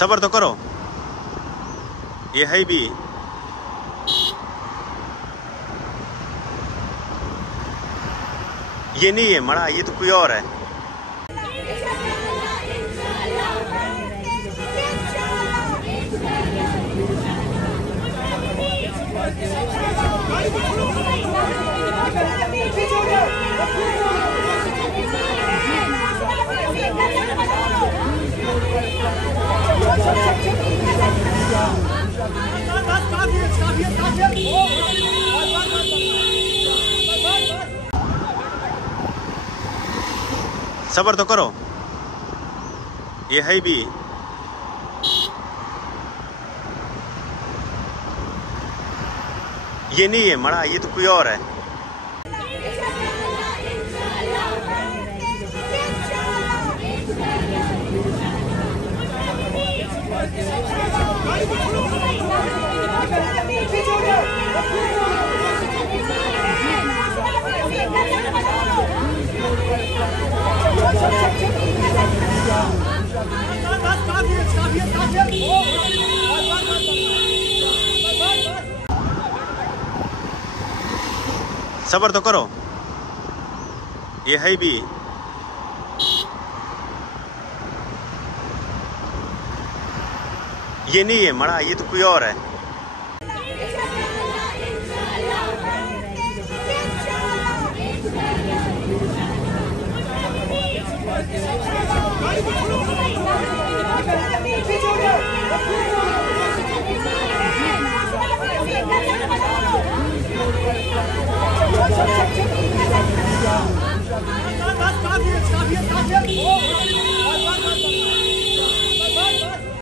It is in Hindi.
सबर तो करो, ये है भी। ये नहीं है मड़ा, ये तो कोई और है। सबर तो करो, ये है भी। ये नहीं है मड़ा, ये तो कोई और है। सबर तो करो, ये है भी। ये नहीं है मड़ा, ये तो कोई और है। Stop here!